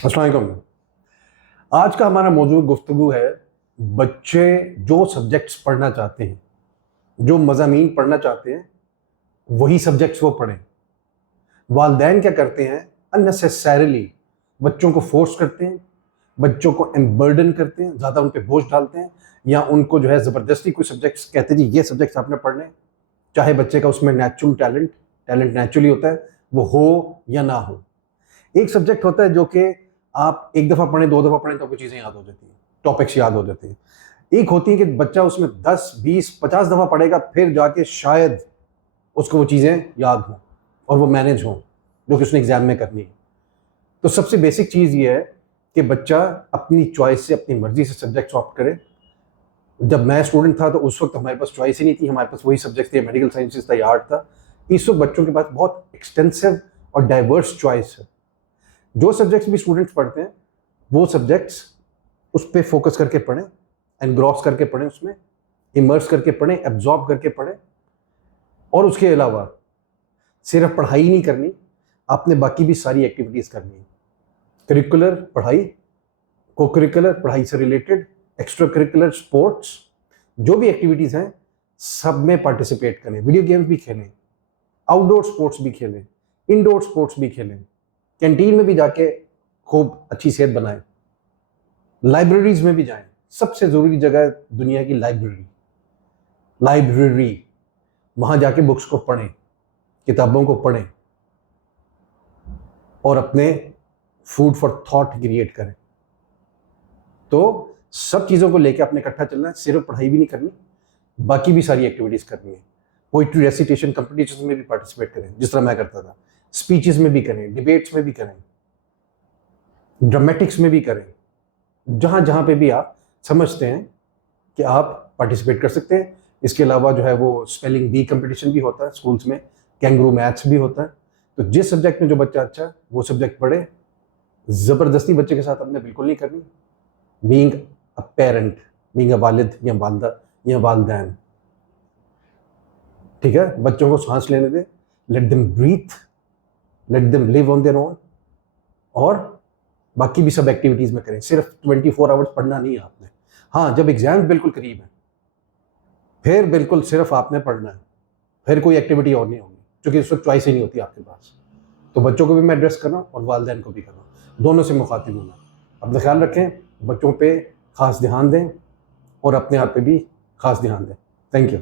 अस्सलाम वालेकुम। आज का हमारा मौजूद गुफ्तगू है बच्चे जो सब्जेक्ट्स पढ़ना चाहते हैं, जो मज़ामीन पढ़ना चाहते हैं, वही सब्जेक्ट्स वो पढ़ें। वालिदैन क्या करते हैं, अननेसेसरीली बच्चों को फोर्स करते हैं, बच्चों को एम्बर्डन करते हैं, ज़्यादा उन पर बोझ डालते हैं, या उनको जो है ज़बरदस्ती कोई सब्जेक्ट्स कहते हैं जी ये सब्जेक्ट्स आपने पढ़ने, चाहे बच्चे का उसमें नेचुरल टैलेंट नेचुरली होता है, वो हो या ना हो। एक सब्जेक्ट होता है जो कि आप एक दफ़ा पढ़ें, दो दफ़ा पढ़ें तो आपको चीज़ें याद हो जाती हैं, टॉपिक्स याद हो जाते हैं। एक होती है कि बच्चा उसमें 10, 20, 50 दफ़ा पढ़ेगा, फिर जाके शायद उसको वो चीज़ें याद हों और वो मैनेज हों जो कि उसने एग्ज़ाम में करनी है। तो सबसे बेसिक चीज़ ये है कि बच्चा अपनी चॉइस से, अपनी मर्ज़ी से सब्जेक्ट ऑप्ट करे। जब मैं स्टूडेंट था तो उस वक्त हमारे पास चॉइस ही नहीं थी, हमारे पास वही सब्जेक्ट थे, मेडिकल साइंसेज था या आर्ट था। इस वक्त बच्चों के पास बहुत एक्सटेंसिव और डाइवर्स चॉइस है। जो सब्जेक्ट्स भी स्टूडेंट्स पढ़ते हैं वो सब्जेक्ट्स उस पर फोकस करके पढ़ें, एनग्रॉस करके पढ़ें, उसमें इमर्स करके पढ़ें, एब्जॉर्ब करके पढ़ें। और उसके अलावा सिर्फ पढ़ाई नहीं करनी, आपने बाकी भी सारी एक्टिविटीज़ करनी है। करिकुलर पढ़ाई, को करिकुलर पढ़ाई से रिलेटेड, एक्स्ट्रा करिकुलर स्पोर्ट्स, जो भी एक्टिविटीज़ हैं सब में पार्टिसिपेट करें। वीडियो गेम्स भी खेलें, आउटडोर स्पोर्ट्स भी खेलें, इंडोर स्पोर्ट्स भी खेलें, कैंटीन में भी जाके खूब अच्छी सेहत बनाएं, लाइब्रेरीज में भी जाएं। सबसे ज़रूरी जगह है दुनिया की लाइब्रेरी। वहाँ जाके बुक्स को पढ़ें, किताबों को पढ़ें और अपने फूड फॉर थॉट क्रिएट करें। तो सब चीज़ों को लेकर आपने इकट्ठा चलना है, सिर्फ पढ़ाई भी नहीं करनी, बाकी भी सारी एक्टिविटीज़ करनी है। पोइट्री रेसिटेशन कंपटीशन में भी पार्टिसिपेट करें जिस तरह मैं करता था, स्पीचेस में भी करें, डिबेट्स में भी करें, ड्रामेटिक्स में भी करें। जहाँ जहाँ पे भी आप समझते हैं कि आप पार्टिसिपेट कर सकते हैं। इसके अलावा जो है वो स्पेलिंग बी कंपटीशन भी होता है स्कूल्स में, कैंगरू मैथ्स भी होता है। तो जिस सब्जेक्ट में जो बच्चा अच्छा है वो सब्जेक्ट पढ़े। ज़बरदस्ती बच्चे के साथ आपने बिल्कुल नहीं करनी। Being a parent, being a वालिद या वालदा या वालदैन, ठीक है, बच्चों को सांस लेने दें, let them breathe, let them live on their own. और बाकी भी सब एक्टिविटीज़ में करें, सिर्फ 24 आवर्स पढ़ना नहीं है आपने। हाँ, जब एग्जाम बिल्कुल करीब है फिर बिल्कुल सिर्फ आपने पढ़ना है, फिर कोई एक्टिविटी और नहीं होगी, क्योंकि उस वक्त चॉइस ही नहीं होती आपके पास। तो बच्चों को भी मैं एड्रेस कर रहा हूँ और वालिदैन को भी कर रहा हूँ, दोनों से मुखातिब हूँ मैं। अपना ख्याल रखें, बच्चों पे ख़ास ध्यान दें और अपने आप पे भी ख़ास ध्यान दें। Thank you.